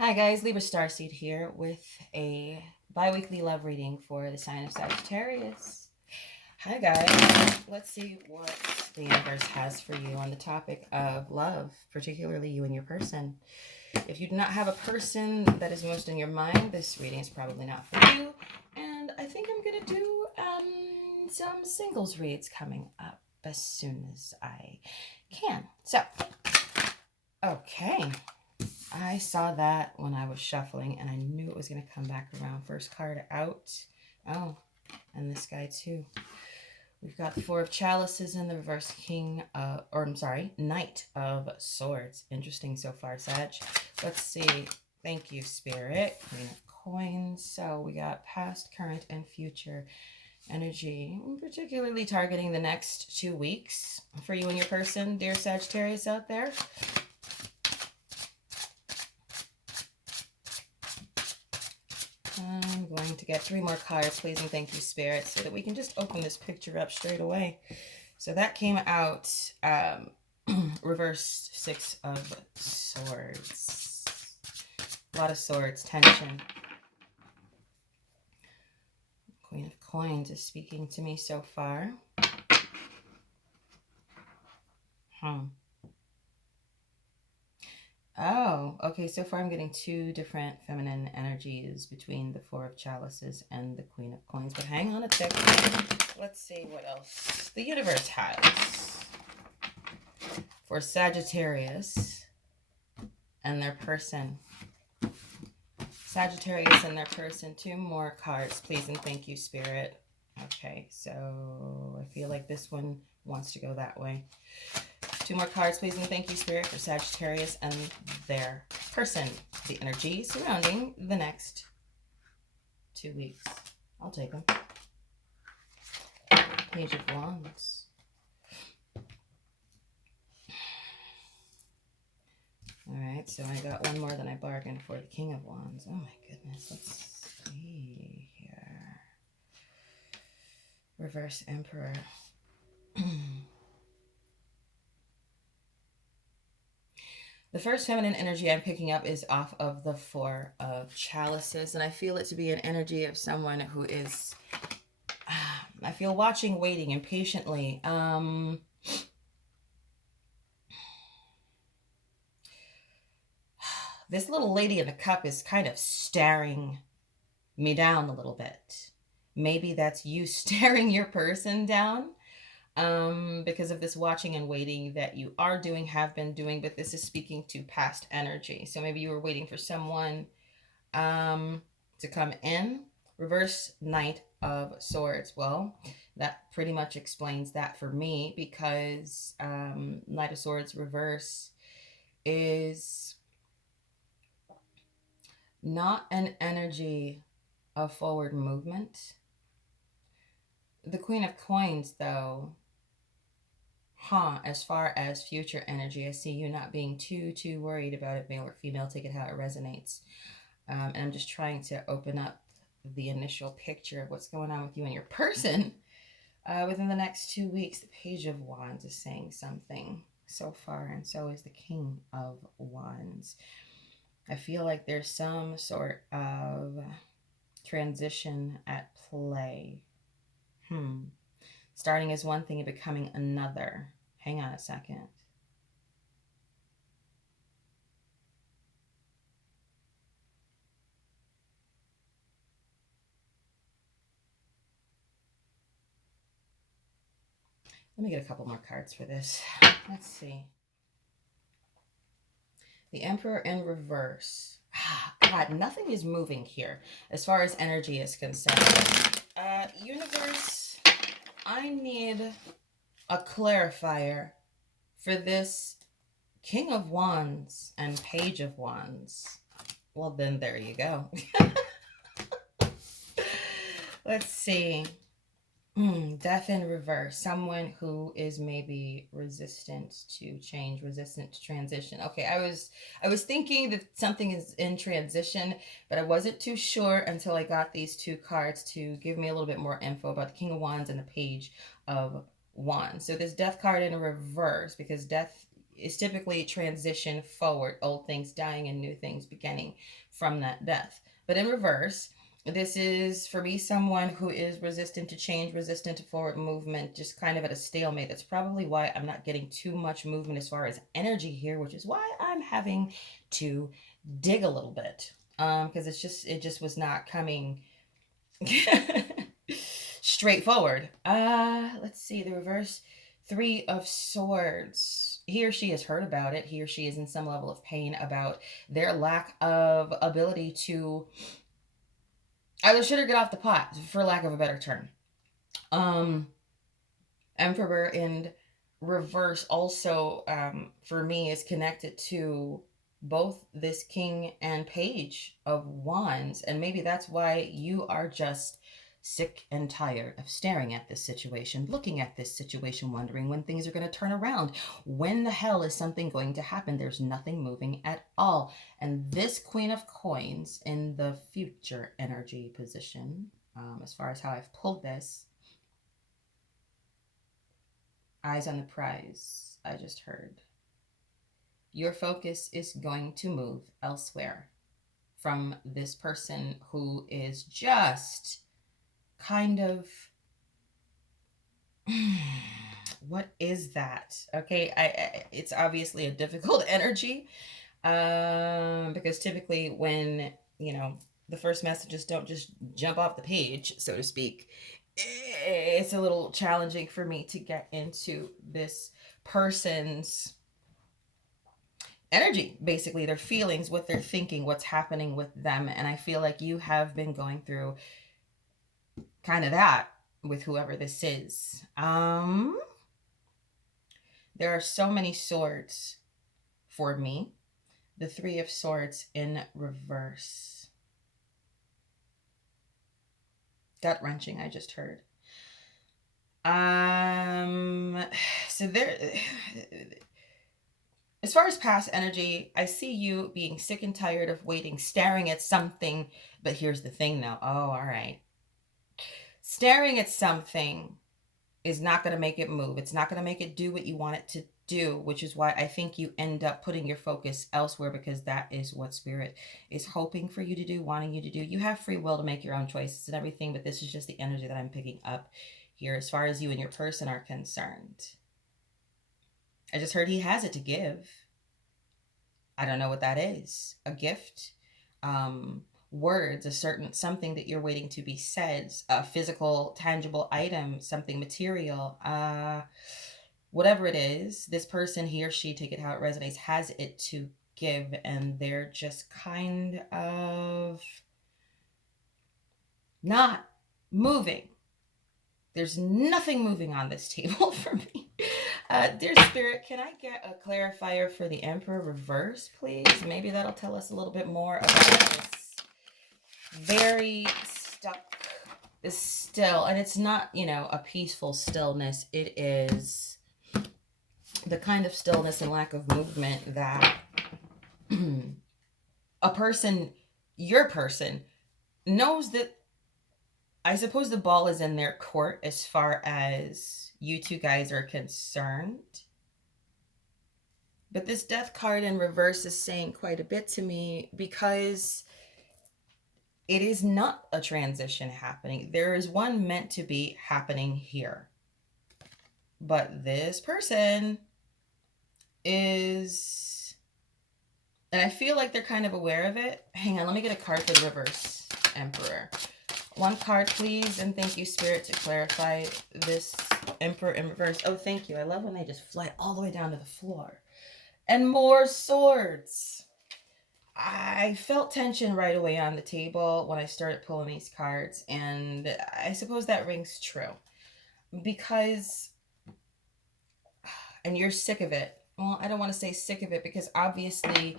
Hi guys, Libra Starseed here with a bi-weekly love reading for the sign of Sagittarius. Hi guys, let's see what the universe has for you on the topic of love, particularly you and your person. If you do not have a person that is most in your mind, this reading is probably not for you. And I think I'm going to do some singles reads coming up as soon as I can. So, okay. I saw that when I was shuffling, and I knew it was going to come back around. First card out. Oh, and this guy too. We've got the Four of Chalices in the reverse Knight of Swords. Interesting so far, Sag. Let's see. Thank you, Spirit. Queen of Coins. So we got past, current, and future energy, particularly targeting the next 2 weeks for you and your person, dear Sagittarius out there. I'm going to get 3 more cards, please, and thank you, Spirit, so that we can just open this picture up straight away. So that came out reversed Six of Swords. A lot of swords, tension. Queen of Coins is speaking to me so far. Oh, okay, so far I'm getting 2 different feminine energies between the Four of Chalices and the Queen of Coins. But hang on a tick. Let's see what else the universe has for Sagittarius and their person. Sagittarius and their person. 2 more cards, please, and thank you, Spirit. Okay, so I feel like this one wants to go that way. 2 more cards, please, and thank you, Spirit, for Sagittarius and their person. The energy surrounding the next 2 weeks. I'll take them. Page of Wands. All right, so I got 1 more than I bargained for, the King of Wands. Oh my goodness, let's see here. Reverse Emperor. The first feminine energy I'm picking up is off of the Four of Chalices, and I feel it to be an energy of someone who is, I feel watching, waiting, impatiently. This little lady in the cup is kind of staring me down a little bit. Maybe that's you staring your person down. Because of this watching and waiting that you are doing, have been doing, but this is speaking to past energy. So maybe you were waiting for someone to come in. Reverse Knight of Swords. Well, that pretty much explains that for me, because Knight of Swords reverse is not an energy of forward movement. The Queen of Coins, though, as far as future energy, I see you not being too worried about it, male or female. Take it how it resonates. And I'm just trying to open up the initial picture of what's going on with you and your person within the next 2 weeks. The Page of Wands is saying something so far, and so is the King of Wands. I feel like there's some sort of transition at play. Starting as one thing and becoming another. Hang on a second. Let me get a couple more cards for this. Let's see. The Emperor in reverse. God, nothing is moving here as far as energy is concerned. Universe, I need a clarifier for this King of Wands and Page of Wands. Well, then there you go. Let's see. Death in reverse. Someone who is maybe resistant to change, resistant to transition. Okay, I was thinking that something is in transition, but I wasn't too sure until I got these 2 cards to give me a little bit more info about the King of Wands and the Page of Wands. So this Death card in a reverse, because death is typically transition forward, old things dying and new things beginning from that death. But in reverse, this is for me someone who is resistant to change, resistant to forward movement, just kind of at a stalemate. That's probably why I'm not getting too much movement as far as energy here, which is why I'm having to dig a little bit, because it just was not coming straightforward. Let's see, the reverse, Three of Swords. He or she has heard about it. He or she is in some level of pain about their lack of ability to either shit or get off the pot, for lack of a better term. Emperor in reverse also, for me, is connected to both this King and Page of Wands, and maybe that's why you are just sick and tired of staring at this situation, looking at this situation, wondering when things are going to turn around. When the hell is something going to happen? There's nothing moving at all. And this Queen of Coins in the future energy position, as far as how I've pulled this, eyes on the prize, I just heard. Your focus is going to move elsewhere from this person who is just kind of what is that? Okay, it's obviously a difficult energy, because typically when the first messages don't just jump off the page, so to speak, it's a little challenging for me to get into this person's energy, basically their feelings, what they're thinking, what's happening with them. And I feel like you have been going through kind of that with whoever this is. There are so many swords for me. The Three of Swords in reverse. Gut wrenching, I just heard. So there, as far as past energy, I see you being sick and tired of waiting, staring at something. But here's the thing now. Oh, all right. Staring at something is not going to make it move. It's not going to make it do what you want it to do, which is why I think you end up putting your focus elsewhere, because that is what Spirit is hoping for you to do, wanting you to do. You have free will to make your own choices and everything, but this is just the energy that I'm picking up here as far as you and your person are concerned. I just heard he has it to give. I don't know what that is. A gift, words, something that you're waiting to be said, a physical, tangible item, something material, whatever it is, this person, he or she, take it how it resonates, has it to give, and they're just kind of not moving. There's nothing moving on this table for me. Dear Spirit, can I get a clarifier for the Emperor reverse, please? Maybe that'll tell us a little bit more about this very stuck, this still, and it's not, a peaceful stillness. It is the kind of stillness and lack of movement that a person, your person, knows that, I suppose the ball is in their court as far as you two guys are concerned. But this Death card in reverse is saying quite a bit to me, because it is not a transition happening. There is one meant to be happening here. But this person is, and I feel like they're kind of aware of it. Hang on, let me get a card for the reverse Emperor. One card, please, and thank you, Spirit, to clarify this Emperor in reverse. Oh, thank you. I love when they just fly all the way down to the floor. And more swords. I felt tension right away on the table when I started pulling these cards, and I suppose that rings true. Because, and you're sick of it. Well, I don't want to say sick of it, because obviously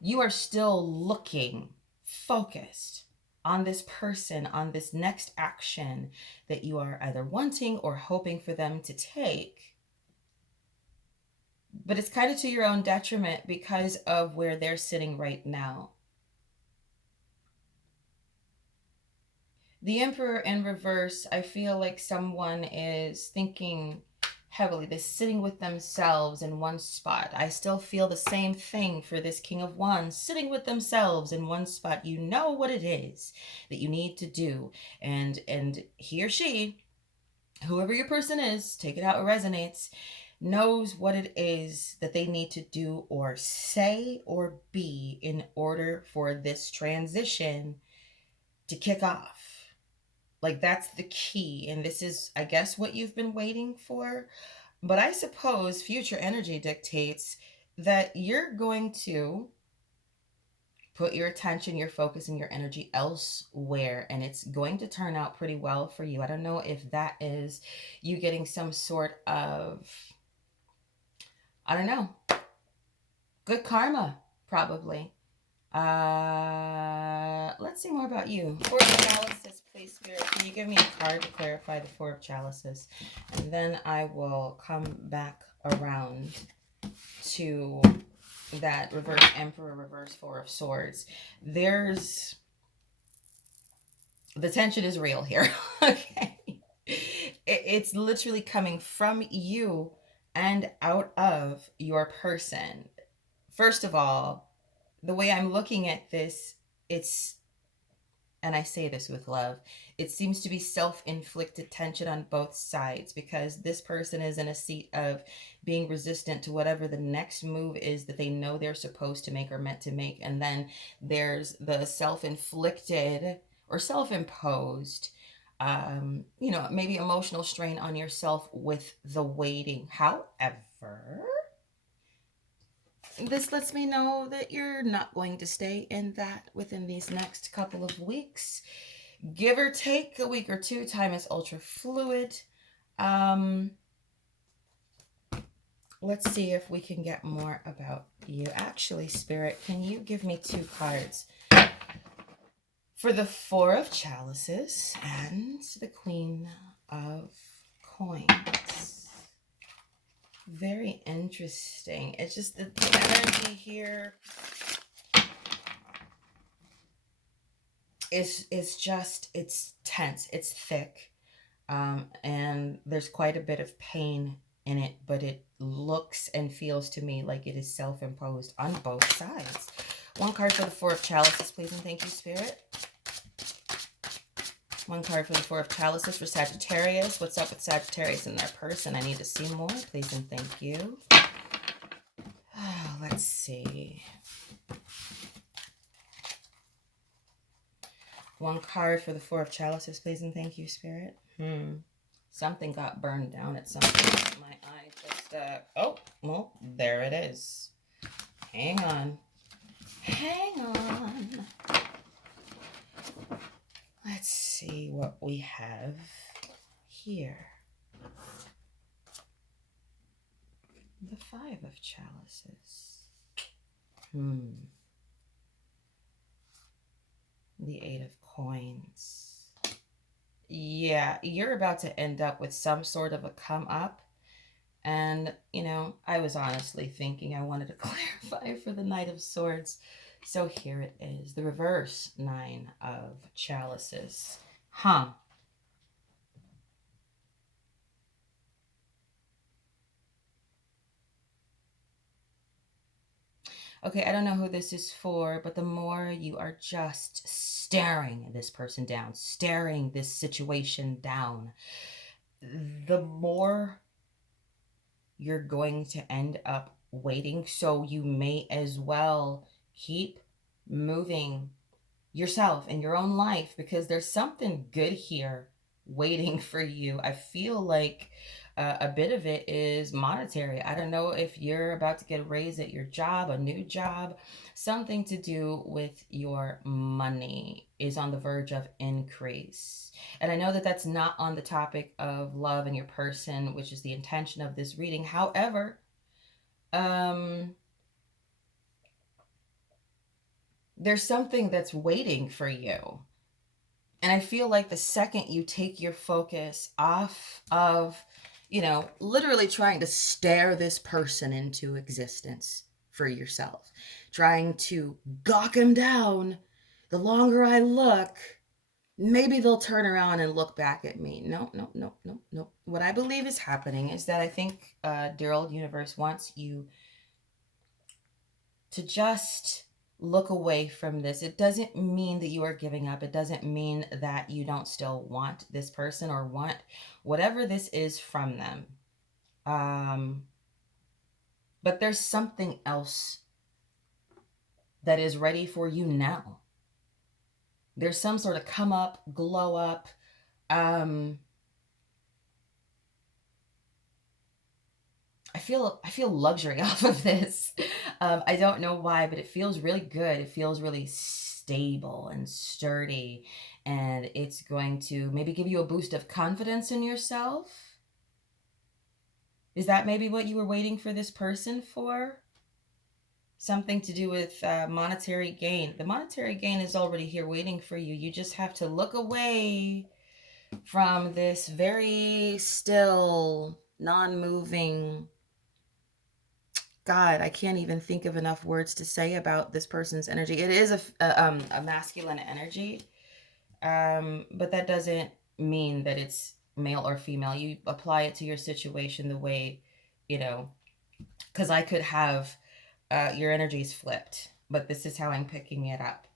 you are still looking, focused on this person, on this next action that you are either wanting or hoping for them to take. But it's kind of to your own detriment because of where they're sitting right now. The Emperor in reverse, I feel like someone is thinking heavily. They're sitting with themselves in one spot. I still feel the same thing for this King of Wands, sitting with themselves in one spot. You know what it is that you need to do. And he or she, whoever your person is, take it how it resonates, knows what it is that they need to do or say or be in order for this transition to kick off. Like, that's the key. And this is, I guess, what you've been waiting for. But I suppose future energy dictates that you're going to put your attention, your focus, and your energy elsewhere. And it's going to turn out pretty well for you. I don't know if that is you getting some sort of, I don't know, good karma, probably. Let's see more about you. Four of Chalices, please, Spirit. Can you give me a card to clarify the Four of Chalices? And then I will come back around to that reverse Emperor, reverse Four of Swords. The tension is real here. Okay. It's literally coming from you and out of your person. First of all, the way I'm looking at this, and I say this with love, it seems to be self-inflicted tension on both sides, because this person is in a seat of being resistant to whatever the next move is that they know they're supposed to make or meant to make. And then there's the self-inflicted or self-imposed, maybe emotional strain on yourself with the waiting. However, this lets me know that you're not going to stay in that within these next couple of weeks. Give or take a week or two. Time is ultra fluid. Let's see if we can get more about you. Actually, Spirit, can you give me 2 cards for the Four of Chalices and the Queen of Coins? Very interesting. It's just the energy here is it's tense, it's thick, and there's quite a bit of pain in it, but it looks and feels to me like it is self-imposed on both sides. 1 card for the Four of Chalices, please, and thank you, Spirit. 1 card for the Four of Chalices for Sagittarius. What's up with Sagittarius and their person? I need to see more, please, and thank you. Let's see. 1 card for the Four of Chalices, please, and thank you, Spirit. Something got burned down at some point. My eye just, oh, well, there it is. Hang on. Hang on. Let's see what we have here. The Five of Chalices. The Eight of Coins. Yeah, you're about to end up with some sort of a come up. And, I was honestly thinking I wanted to clarify for the Knight of Swords. So here it is, the reverse Nine of Chalices. Okay, I don't know who this is for, but the more you are just staring this person down, staring this situation down, the more you're going to end up waiting. So you may as well keep moving yourself in your own life, because there's something good here waiting for you. I feel like a bit of it is monetary. I don't know if you're about to get a raise at your job, a new job, something to do with your money is on the verge of increase. And I know that that's not on the topic of love and your person, which is the intention of this reading. However, there's something that's waiting for you. And I feel like the second you take your focus off of, literally trying to stare this person into existence for yourself, trying to gawk him down, the longer I look, maybe they'll turn around and look back at me. No, no, no, no, no. What I believe is happening is that I think dear old universe wants you to just look away from this. It doesn't mean that you are giving up. It doesn't mean that you don't still want this person or want whatever this is from them. But there's something else that is ready for you now. There's some sort of come up, glow up. I feel luxury off of this. I don't know why, but it feels really good. It feels really stable and sturdy, and it's going to maybe give you a boost of confidence in yourself. Is that maybe what you were waiting for this person for? Something to do with monetary gain. The monetary gain is already here waiting for you. You just have to look away from this very still, non-moving. God, I can't even think of enough words to say about this person's energy. It is a masculine energy, but that doesn't mean that it's male or female. You apply it to your situation the way, because I could have your energies flipped, but this is how I'm picking it up.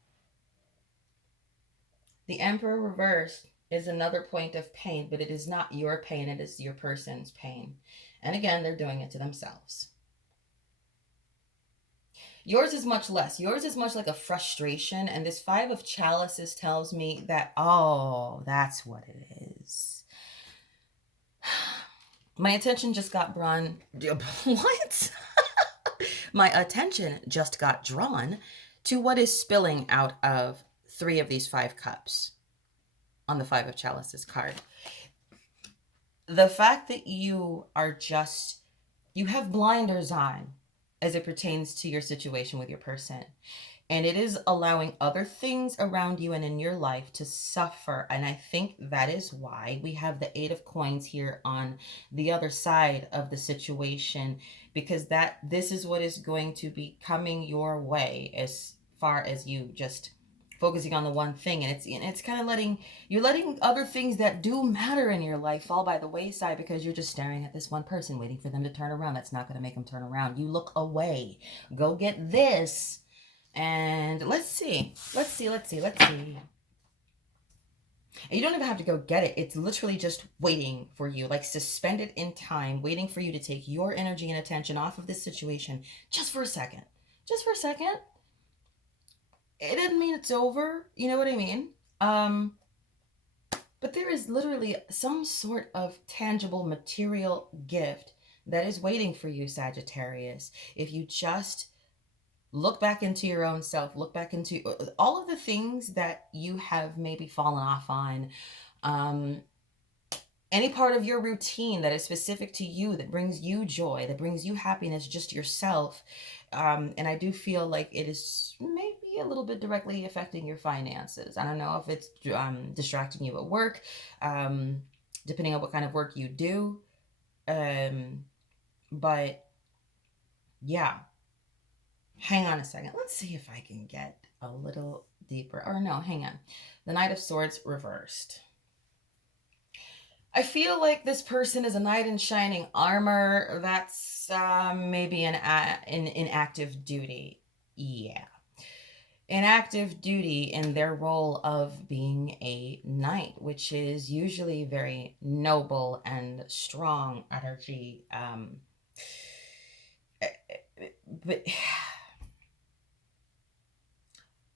The Emperor reversed is another point of pain, but it is not your pain, it is your person's pain. And again, they're doing it to themselves. Yours is much less. Yours is much like a frustration, and this Five of Chalices tells me that, oh, that's what it is. My attention just got drawn. What? My attention just got drawn to what is spilling out of 3 of these 5 cups on the Five of Chalices card. The fact that you have blinders on as it pertains to your situation with your person. And it is allowing other things around you and in your life to suffer. And I think that is why we have the 8 of Coins here on the other side of the situation, because this is what is going to be coming your way as far as you just focusing on the one thing. And it's kind of letting other things that do matter in your life fall by the wayside because you're just staring at this one person waiting for them to turn around. That's not going to make them turn around. You look away. Go get this. And let's see. And you don't even have to go get it. It's literally just waiting for you, like suspended in time, waiting for you to take your energy and attention off of this situation just for a second. Just for a second. It doesn't mean it's over. You know what I mean? But there is literally some sort of tangible material gift that is waiting for you, Sagittarius. If you just look back into your own self, look back into all of the things that you have maybe fallen off on, any part of your routine that is specific to you, that brings you joy, that brings you happiness, just yourself. And I do feel like it is maybe a little bit directly affecting your finances. I don't know if it's distracting you at work, depending on what kind of work you do. But yeah. Hang on a second. Let's see if I can get a little deeper. Or no, hang on. The Knight of Swords reversed. I feel like this person is a knight in shining armor. That's maybe in active duty. Yeah. In active duty in their role of being a knight, which is usually very noble and strong energy. But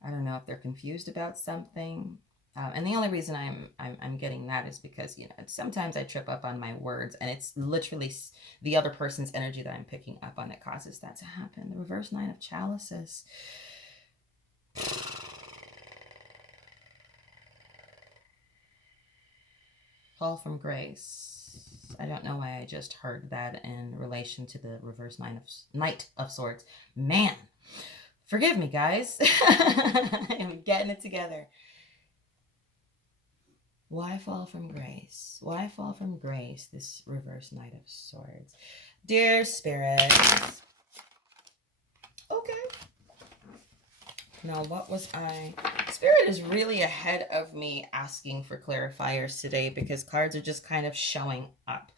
I don't know if they're confused about something. And the only reason I'm getting that is because, sometimes I trip up on my words, and it's literally the other person's energy that I'm picking up on that causes that to happen. The reverse Nine of Chalices. Fall from grace. I don't know why I just heard that in relation to the reverse Knight of Swords. Man, forgive me, guys. I'm getting it together. Why fall from grace? Why fall from grace, this reverse Knight of Swords? Dear spirits. Okay. Now, what was I Spirit is really ahead of me asking for clarifiers today because cards are just kind of showing up.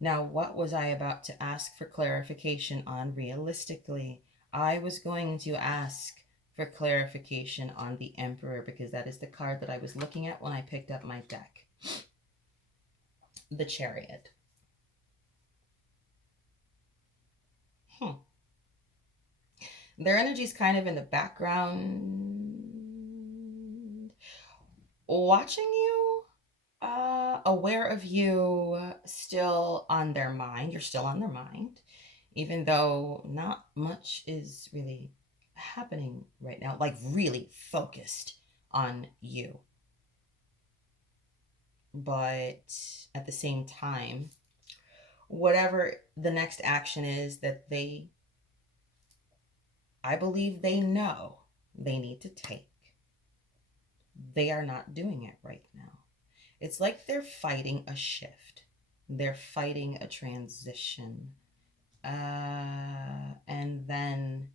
Now, what was I about to ask for clarification on realistically? I was going to ask for clarification on the Emperor because that is the card that I was looking at when I picked up my deck. The Chariot. Their energy is kind of in the background, watching you, aware of you, still on their mind. You're still on their mind, even though not much is really happening right now, like really focused on you. But at the same time, whatever the next action is that I believe they know they need to take, they are not doing it right now. It's like they're fighting a shift. They're fighting a transition. And then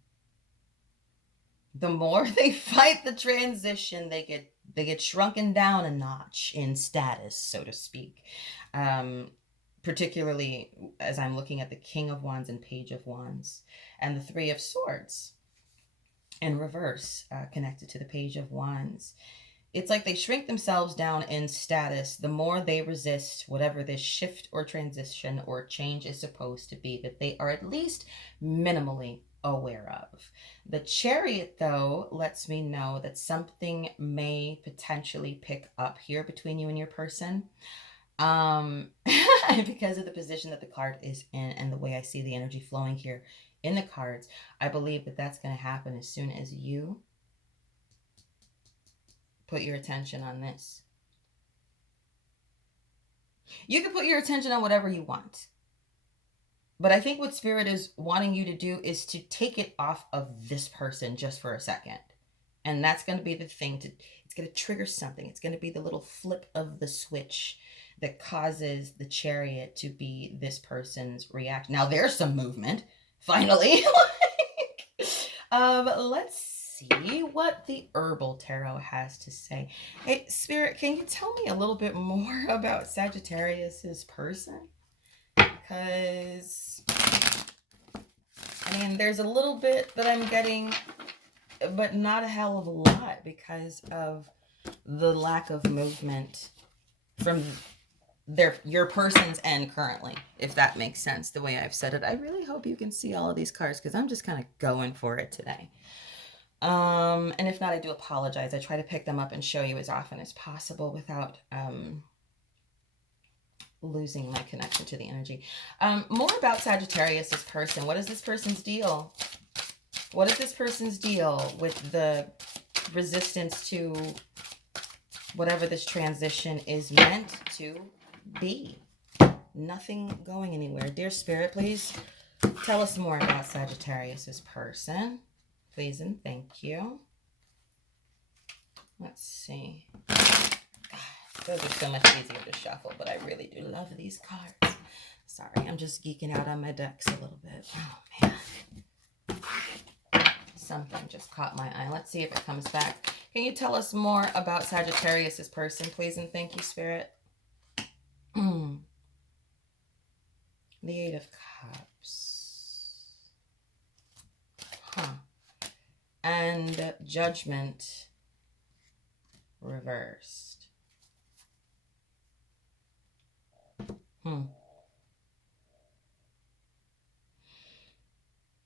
the more they fight the transition, they get shrunken down a notch in status, so to speak. Particularly as I'm looking at the King of Wands and Page of Wands and the Three of Swords in reverse, connected to the Page of Wands. It's like they shrink themselves down in status the more they resist whatever this shift or transition or change is supposed to be, that they are at least minimally aware of. The Chariot, though, lets me know that something may potentially pick up here between you and your person. Because of the position that the card is in and the way I see the energy flowing here in the cards, I believe that that's going to happen as soon as you put your attention on this. You can put your attention on whatever you want. But I think what Spirit is wanting you to do is to take it off of this person just for a second. And that's going to be the thing it's going to trigger something. It's going to be the little flip of the switch that causes the Chariot to be this person's reaction. Now there's some movement, finally. Let's see what the Herbal Tarot has to say. Hey, Spirit, can you tell me a little bit more about Sagittarius's person? Because, I mean, there's a little bit that I'm getting, but not a hell of a lot because of the lack of movement from your person's end currently, if that makes sense the way I've said it. I really hope you can see all of these cards because I'm just kind of going for it today. And if not, I do apologize. I try to pick them up and show you as often as possible without losing my connection to the energy. More about Sagittarius's person. What is this person's deal? What is this person's deal with the resistance to whatever this transition is meant to be? Nothing going anywhere. Dear Spirit, please tell us more about Sagittarius's person. Please and thank you. Let's see. God, those are so much easier to shuffle, but I really do love these cards. Sorry, I'm just geeking out on my decks a little bit. Oh, man. Something just caught my eye. Let's see if it comes back. Can you tell us more about Sagittarius's person, please and thank you, Spirit? The Eight of Cups. And Judgment reversed.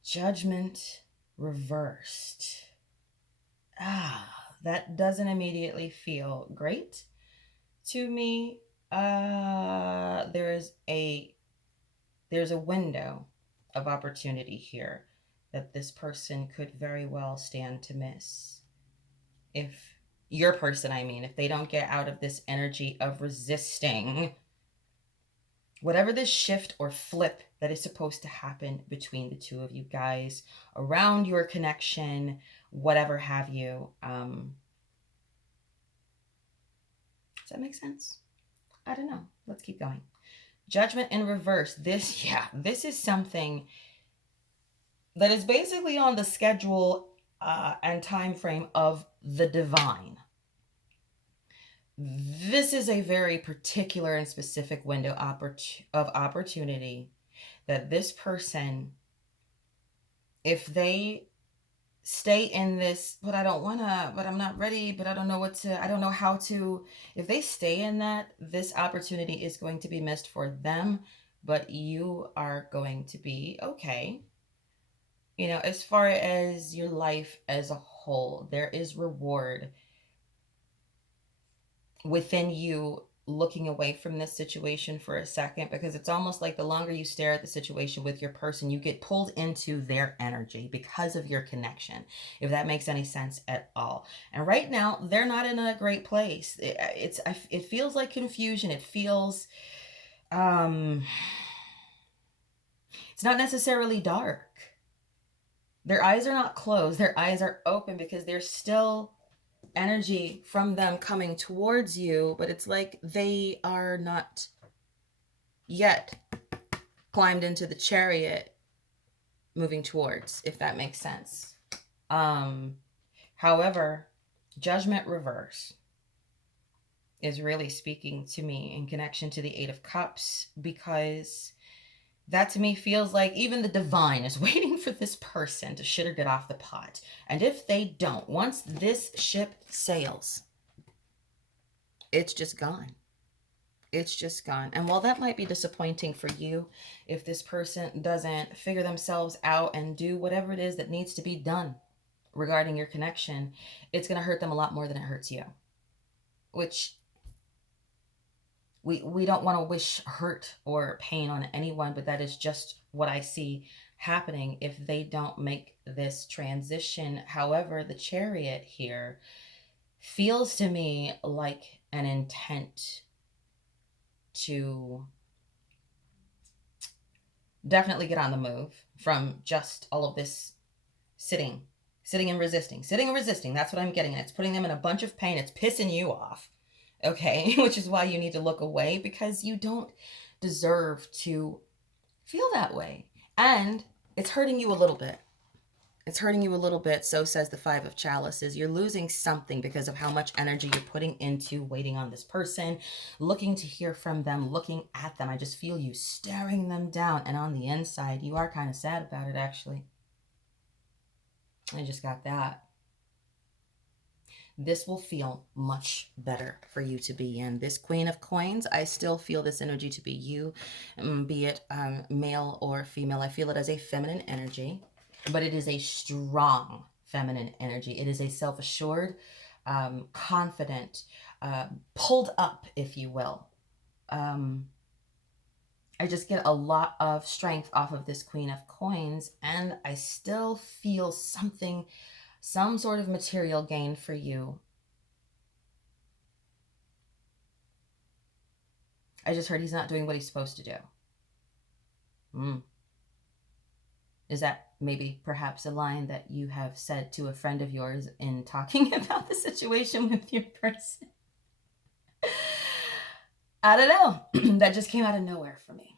Judgment reversed. That doesn't immediately feel great to me. There's a window of opportunity here that this person could very well stand to miss. If your person, if they don't get out of this energy of resisting whatever this shift or flip that is supposed to happen between the two of you guys around your connection, whatever have you. Does that make sense? I don't know. Let's keep going. Judgment in reverse. This is something that is basically on the schedule and time frame of the divine. This is a very particular and specific window of opportunity that this person, if they stay in this, but I don't want to, but I'm not ready, but I don't know what to, I don't know how to, if they stay in that, this opportunity is going to be missed for them, but you are going to be okay. You know, as far as your life as a whole, there is reward within you looking away from this situation for a second, because it's almost like the longer you stare at the situation with your person, you get pulled into their energy because of your connection, if that makes any sense at all. And right now they're not in a great place. It feels like confusion. It feels it's not necessarily dark. Their eyes are not closed, their eyes are open, because there's still energy from them coming towards you, but it's like they are not yet climbed into the chariot moving towards, if that makes sense. However, judgment reverse is really speaking to me in connection to the Eight of Cups, because that to me feels like even the divine is waiting for this person to shit or get off the pot. And if they don't, once this ship sails, it's just gone. It's just gone. And while that might be disappointing for you, if this person doesn't figure themselves out and do whatever it is that needs to be done regarding your connection, it's going to hurt them a lot more than it hurts you. Which we don't want to wish hurt or pain on anyone, but that is just what I see happening if they don't make this transition. However, the chariot here feels to me like an intent to definitely get on the move from just all of this sitting and resisting. That's what I'm getting at. It's putting them in a bunch of pain. It's pissing you off. Okay, which is why you need to look away, because you don't deserve to feel that way. And it's hurting you a little bit. It's hurting you a little bit, so says the Five of Chalices. You're losing something because of how much energy you're putting into waiting on this person, looking to hear from them, looking at them. I just feel you staring them down, and on the inside, you are kind of sad about it, actually. I just got that. This will feel much better for you to be in. This Queen of Coins, I still feel this energy to be you, be it male or female. I feel it as a feminine energy, but it is a strong feminine energy. It is a self-assured, confident, pulled up, if you will. I just get a lot of strength off of this Queen of Coins, and I still feel something, some sort of material gain for you. I just heard he's not doing what he's supposed to do. Is that maybe perhaps a line that you have said to a friend of yours in talking about the situation with your person? I don't know. That just came out of nowhere for me.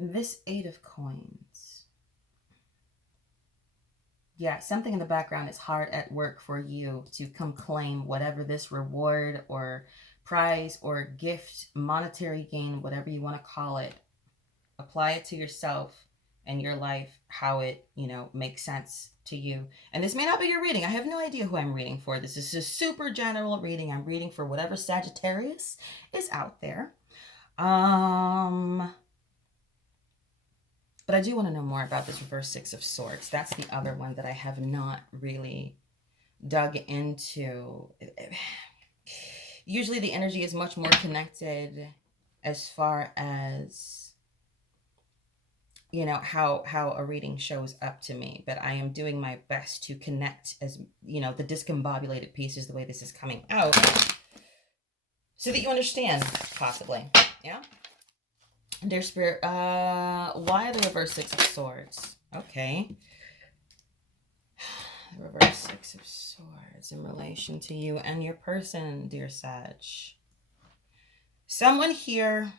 This Eight of Coins. Yeah, something in the background is hard at work for you to come claim whatever this reward or prize or gift, monetary gain, whatever you want to call it. Apply it to yourself and your life, how it, makes sense to you. And this may not be your reading. I have no idea who I'm reading for. This is a super general reading. I'm reading for whatever Sagittarius is out there. But I do want to know more about this reverse Six of Swords. That's the other one that I have not really dug into. Usually the energy is much more connected as far as, how a reading shows up to me. But I am doing my best to connect as, the discombobulated pieces, the way this is coming out, so that you understand, possibly. Yeah? Dear Spirit, why the reverse Six of Swords? Okay. The reverse Six of Swords in relation to you and your person, dear Sag. Someone here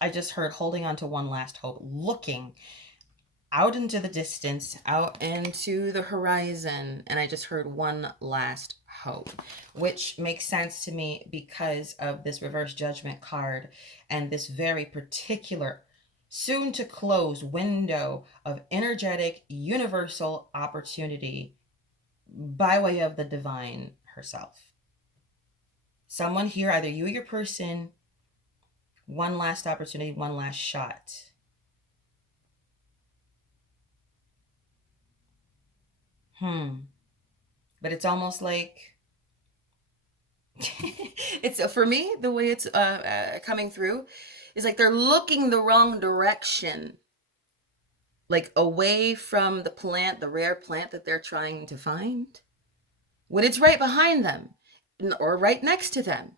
I just heard holding on to one last hope, looking out into the distance, out into the horizon, and I just heard one last hope, which makes sense to me because of this reverse judgment card and this very particular soon to close window of energetic universal opportunity by way of the divine herself. Someone here, either you or your person, one last opportunity, one last shot. But it's almost like it's for me, the way it's coming through is like they're looking the wrong direction, like away from the plant, the rare plant that they're trying to find, when it's right behind them or right next to them,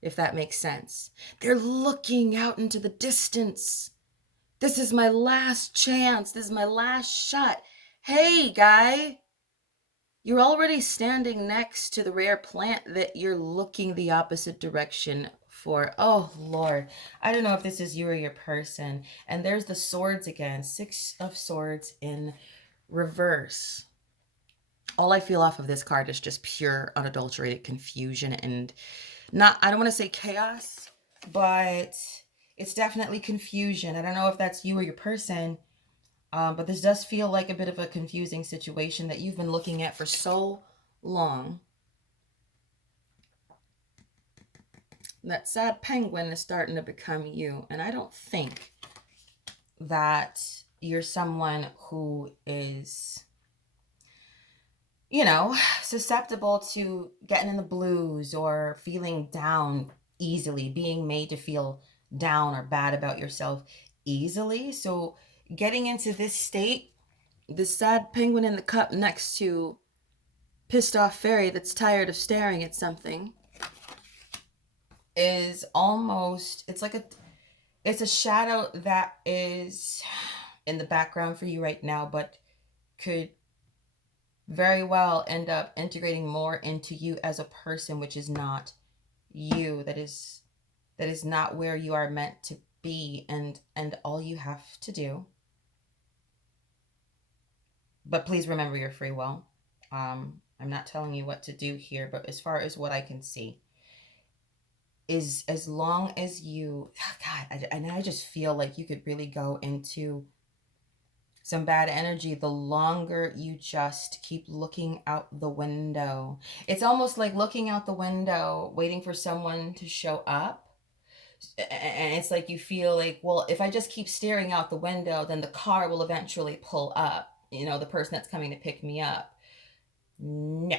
if that makes sense. They're looking out into the distance. This is my last chance. This is my last shot. Hey, guy, you're already standing next to the rare plant that you're looking the opposite direction for. Oh, Lord. I don't know if this is you or your person. And there's the swords again. 6 of Swords in reverse. All I feel off of this card is just pure, unadulterated confusion and not, I don't want to say chaos, but it's definitely confusion. I don't know if that's you or your person. But this does feel like a bit of a confusing situation that you've been looking at for so long. That sad penguin is starting to become you. And I don't think that you're someone who is, you know, susceptible to getting in the blues or feeling down easily, being made to feel down or bad about yourself easily. So getting into this state, the sad penguin in the cup next to pissed off fairy that's tired of staring at something is almost, it's a shadow that is in the background for you right now, but could very well end up integrating more into you as a person, which is not you. That is not where you are meant to be, and all you have to do, but please remember your free will. I'm not telling you what to do here, but as far as what I can see is, as long as you, God, I just feel like you could really go into some bad energy the longer you just keep looking out the window. It's almost like looking out the window, waiting for someone to show up. And it's like you feel like, well, if I just keep staring out the window, then the car will eventually pull up, you know, the person that's coming to pick me up. No.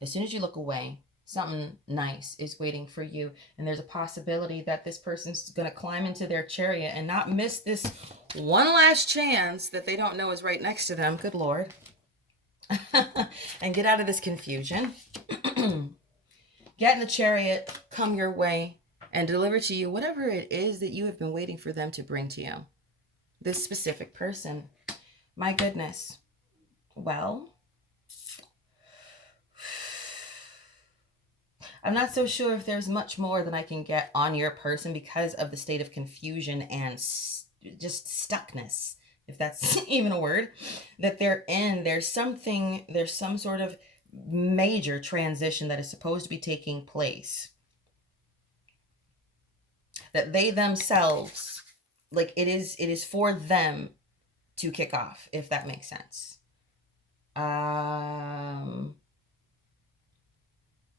As soon as you look away, something nice is waiting for you. And there's a possibility that this person's going to climb into their chariot and not miss this one last chance that they don't know is right next to them. Good Lord. And get out of this confusion. Get in the chariot, come your way, and deliver to you whatever it is that you have been waiting for them to bring to you. This specific person. My goodness. Well, I'm not so sure if there's much more than I can get on your person because of the state of confusion and just stuckness, if that's even a word, that they're in. There's some sort of major transition that is supposed to be taking place, that they themselves, like it is for them to kick off, if that makes sense.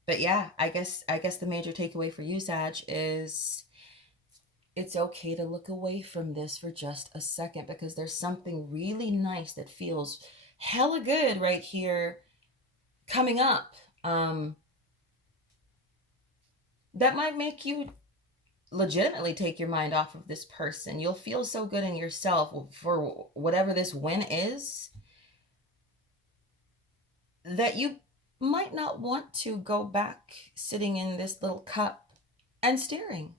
But yeah, I guess the major takeaway for you, Sag, is it's okay to look away from this for just a second, because there's something really nice that feels hella good right here coming up, that might make you legitimately take your mind off of this person. You'll feel so good in yourself for whatever this win is, that you might not want to go back sitting in this little cup and staring.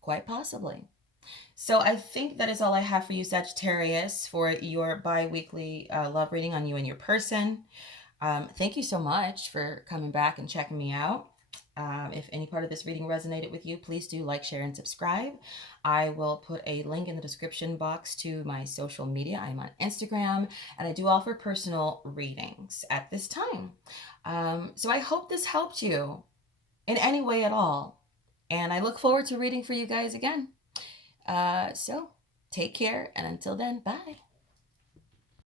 Quite possibly. So I think that is all I have for you, Sagittarius, for your bi-weekly love reading on you and your person. Thank you so much for coming back and checking me out. If any part of this reading resonated with you, please do like, share, and subscribe. I will put a link in the description box to my social media. I'm on Instagram, and I do offer personal readings at this time. So I hope this helped you in any way at all. And I look forward to reading for you guys again. So take care, and until then, bye.